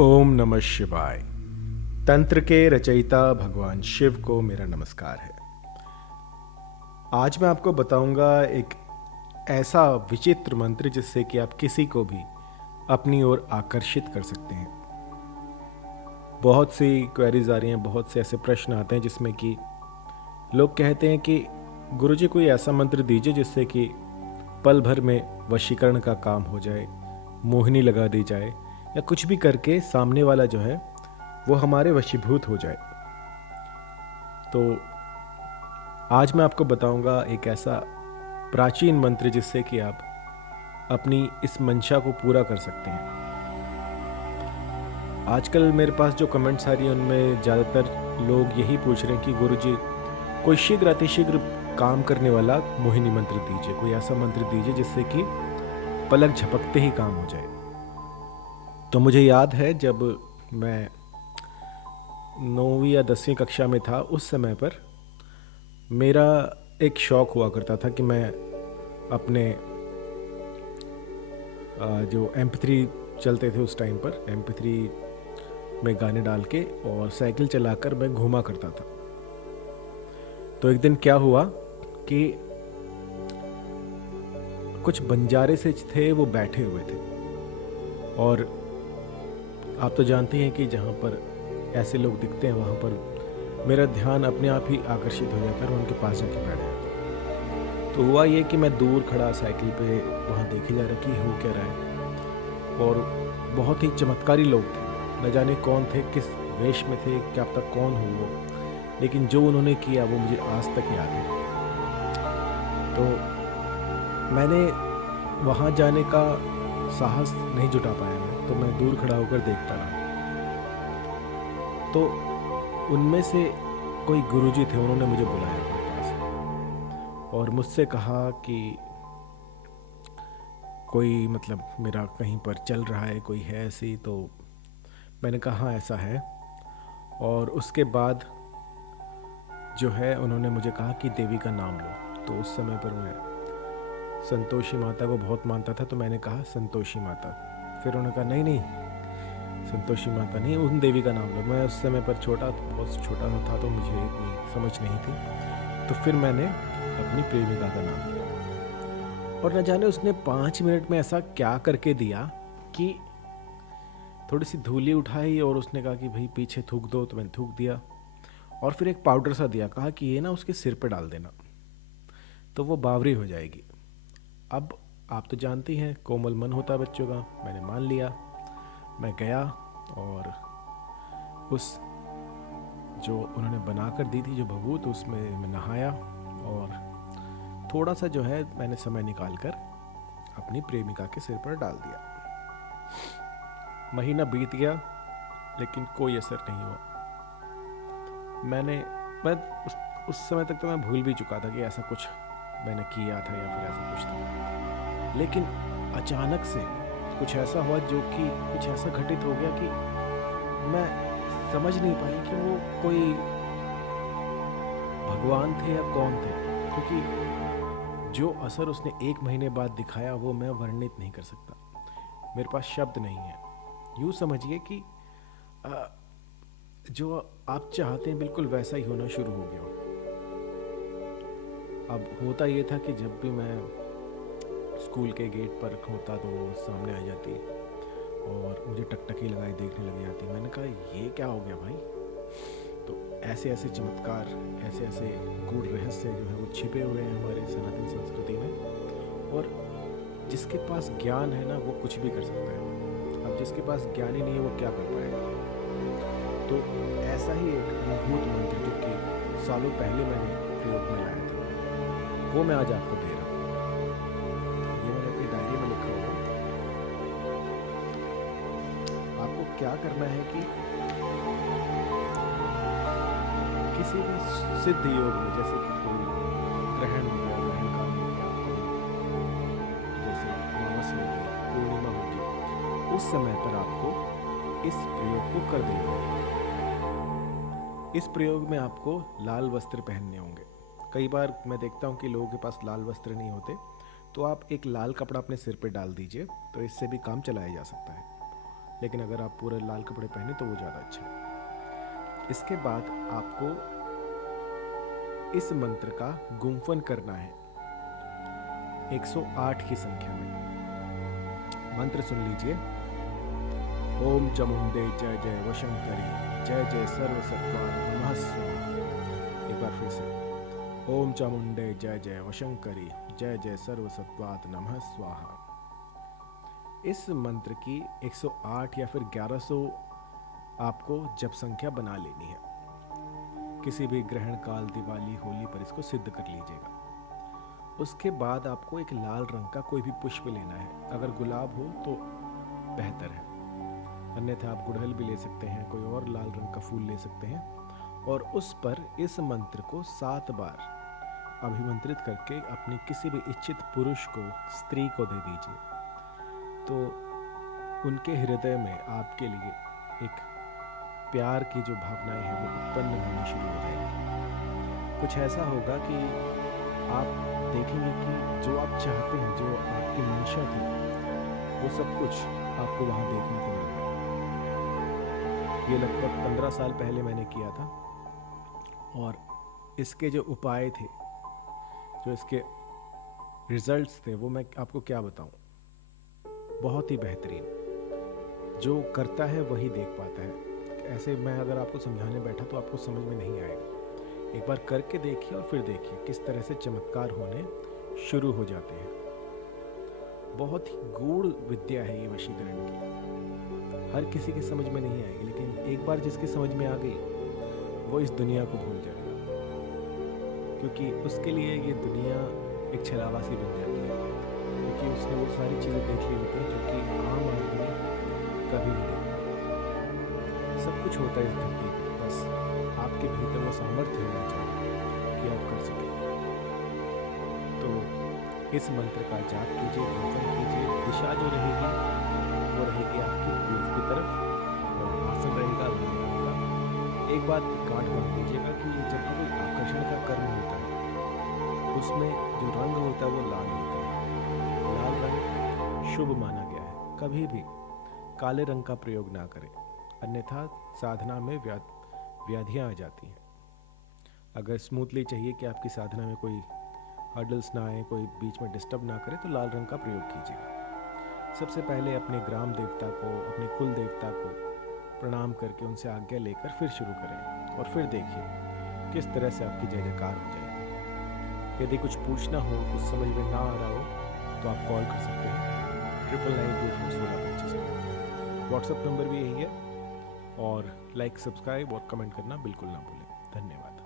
ओम नमः शिवाय। तंत्र के रचयिता भगवान शिव को मेरा नमस्कार है। आज मैं आपको बताऊंगा एक ऐसा विचित्र मंत्र जिससे कि आप किसी को भी अपनी ओर आकर्षित कर सकते हैं। बहुत सी क्वेरीज आ रही हैं, बहुत से ऐसे प्रश्न आते हैं जिसमें कि लोग कहते हैं कि गुरुजी कोई ऐसा मंत्र दीजिए जिससे कि पल भर में वशीकरण का काम हो जाए, मोहिनी लगा दी जाए या कुछ भी करके सामने वाला जो है वो हमारे वशीभूत हो जाए। तो आज मैं आपको बताऊंगा एक ऐसा प्राचीन मंत्र जिससे कि आप अपनी इस मंशा को पूरा कर सकते हैं। आजकल मेरे पास जो कमेंट्स आ रही हैं उनमें ज़्यादातर लोग यही पूछ रहे हैं कि गुरुजी कोई शीघ्र अतिशीघ्र काम करने वाला मोहिनी मंत्र दीजिए, कोई ऐसा मंत्र दीजिए जिससे कि पलक झपकते ही काम हो जाए। तो मुझे याद है जब मैं 9वीं या 10वीं कक्षा में था, उस समय पर मेरा एक शौक़ हुआ करता था कि मैं अपने जो MP3 चलते थे उस टाइम पर, MP3 में गाने डाल के और साइकिल चलाकर मैं घूमा करता था। तो एक दिन क्या हुआ कि कुछ बंजारे से थे, वो बैठे हुए थे और आप तो जानते हैं कि जहाँ पर ऐसे लोग दिखते हैं वहाँ पर मेरा ध्यान अपने आप ही आकर्षित हो जाता है और उनके पास जाके बैठ जाता। तो हुआ ये कि मैं दूर खड़ा साइकिल पे वहाँ देखे जा रहा कि हो क्या रहा है, और बहुत ही चमत्कारी लोग थे। न जाने कौन थे, किस वेश में थे, क्या पता कौन हो वो, लेकिन जो उन्होंने किया वो मुझे आज तक याद है। तो मैंने वहाँ जाने का साहस नहीं जुटा पाया मैं, तो मैं दूर खड़ा होकर देखता रहा। तो उनमें से कोई गुरुजी थे, उन्होंने मुझे बुलाया अपने पास और मुझसे कहा कि कोई मतलब मेरा कहीं पर चल रहा है, कोई है ऐसी। तो मैंने कहा हाँ ऐसा है। और उसके बाद जो है उन्होंने मुझे कहा कि देवी का नाम लो। तो उस समय पर मैं संतोषी माता को बहुत मानता था, तो मैंने कहा संतोषी माता। फिर उन्होंने कहा नहीं नहीं, संतोषी माता नहीं, उन देवी का नाम लो। मैं उस समय पर बहुत छोटा था, तो मुझे इतनी समझ नहीं थी। तो फिर मैंने अपनी प्रेमिका का नाम लिया और न जाने उसने 5 मिनट में ऐसा क्या करके दिया कि थोड़ी सी धूली उठाई और उसने कहा कि भाई पीछे थूक दो। तो मैंने थूक दिया और फिर एक पाउडर सा दिया, कहा कि ये ना उसके सिर पे डाल देना तो वो बावरी हो जाएगी। अब आप तो जानती हैं कोमल मन होता है बच्चों का। मैंने मान लिया, मैं गया और उस जो उन्होंने बनाकर दी थी जो भभूत, उसमें मैं नहाया और थोड़ा सा जो है मैंने समय निकाल कर अपनी प्रेमिका के सिर पर डाल दिया। महीना बीत गया लेकिन कोई असर नहीं हुआ। मैं उस समय तक तो मैं भूल भी चुका था कि ऐसा कुछ मैंने किया था या फिर ऐसा कुछ था। लेकिन अचानक से कुछ ऐसा हुआ, जो कि कुछ ऐसा घटित हो गया कि मैं समझ नहीं पाई कि वो कोई भगवान थे या कौन थे, क्योंकि जो असर उसने 1 महीने बाद दिखाया वो मैं वर्णित नहीं कर सकता। मेरे पास शब्द नहीं है। यूँ समझिए कि जो आप चाहते हैं बिल्कुल वैसा ही होना शुरू हो गया। अब होता ये था कि जब भी मैं स्कूल के गेट पर होता तो वो सामने आ जाती और मुझे टकटकी लगाई देखने लग जाती। मैंने कहा ये क्या हो गया भाई। तो ऐसे ऐसे चमत्कार, ऐसे ऐसे गूढ़ रहस्य जो है वो छिपे हुए हैं हमारे सनातन संस्कृति में, और जिसके पास ज्ञान है ना वो कुछ भी कर सकता है। अब जिसके पास ज्ञान ही नहीं है वो क्या कर पाएगा। तो ऐसा ही एक अद्भुत मंत्र जो कि सालों पहले मैंने प्रयोग में लाया था, वो मैं आज आपको दे रहा हूँ। ये मैंने अपनी डायरी में लिखा हुआ। आपको क्या करना है कि किसी भी सिद्ध योग में, जैसे कि कोई ग्रहण हो गया, ग्रहण काल हो गया, कोई जैसे अमावस्या हो गई, पूर्णिमा हो गई, उस समय पर आपको इस प्रयोग को कर देना है। इस प्रयोग में आपको लाल वस्त्र पहनने होंगे। कई बार मैं देखता हूँ कि लोगों के पास लाल वस्त्र नहीं होते, तो आप एक लाल कपड़ा अपने सिर पे डाल दीजिए, तो इससे भी काम चलाया जा सकता है। लेकिन अगर आप पूरे लाल कपड़े पहने तो वो ज़्यादा अच्छा है। इसके बाद आपको इस मंत्र का गुम्फन करना है 108 की संख्या में। मंत्र सुन लीजिए। ओम चामुंडे जय जय वशंकरी जय जय सर्वसत्वा नमः स्वाहा। एक बार फिर से। ओम चामुंडे जय जय वशंकरी जय जय सर्वसत्वात् नमः स्वाहा। इस मंत्र की 108 या फिर 1100 आपको जप संख्या बना लेनी है। किसी भी ग्रहण काल, दिवाली, होली पर इसको सिद्ध कर लीजिएगा। उसके बाद आपको एक लाल रंग का कोई भी पुष्प लेना है। अगर गुलाब हो तो बेहतर है, अन्यथा आप गुड़हल भी ले सकते हैं, कोई और लाल रंग का फूल ले सकते हैं। और उस पर इस मंत्र को 7 बार अभिमंत्रित करके अपने किसी भी इच्छित पुरुष को, स्त्री को दे दीजिए, तो उनके हृदय में आपके लिए एक प्यार की जो भावनाएं हैं वो उत्पन्न होनी शुरू हो जाएगी। कुछ ऐसा होगा कि आप देखेंगे कि जो आप चाहते हैं, जो आपकी मंशा थी, वो सब कुछ आपको वहाँ देखने को मिल रहा है। ये लगभग 15 साल पहले मैंने किया था और इसके जो उपाय थे, जो इसके रिजल्ट्स थे, वो मैं आपको क्या बताऊं, बहुत ही बेहतरीन। जो करता है वही देख पाता है। ऐसे मैं अगर आपको समझाने बैठा तो आपको समझ में नहीं आएगा। एक बार करके देखिए और फिर देखिए किस तरह से चमत्कार होने शुरू हो जाते हैं। बहुत ही गूढ़ विद्या है ये वशीकरण की। हर किसी के समझ में नहीं आएगी, लेकिन एक बार जिसके समझ में आ गई वो इस दुनिया को भूल जाएगा, क्योंकि उसके लिए ये दुनिया एक छलावा सी बन जाती है, क्योंकि उसने वो सारी चीज़ें देख ली होती हैं जो कि आम आदमी कभी नहीं देखता। सब कुछ होता है इस धरती पर, बस आपके भीतर वो सामर्थ्य होना चाहिए कि आप कर सकें। तो इस मंत्र का जाप कीजिए, गुम्फन कीजिए। दिशा जो रहेगी वो रहेगी आपकी पूर्व की तरफ और आसन रहेगा लाल रंग का। एक बात गांठ बांध लीजिएगा कि जब भी कोई आकर्षण का कर्म होता है उसमें जो रंग होता है वो लाल होता है। लाल रंग शुभ माना गया है। कभी भी काले रंग का प्रयोग ना करें, अन्यथा साधना में व्याधियाँ आ जाती हैं। अगर स्मूथली चाहिए कि आपकी साधना में कोई हर्डल्स ना आए, कोई बीच में डिस्टर्ब ना करे, तो लाल रंग का प्रयोग कीजिएगा। सबसे पहले अपने ग्राम देवता को, अपने कुल देवता को प्रणाम करके उनसे आज्ञा लेकर फिर शुरू करें और फिर देखिए किस तरह से आपकी जय जयकार हो जाएगी। यदि कुछ पूछना हो, कुछ समझ में ना आ रहा हो, तो आप कॉल कर सकते हैं 99921625 में। व्हाट्सएप नंबर भी यही है। और लाइक, सब्सक्राइब और कमेंट करना बिल्कुल ना भूलें। धन्यवाद।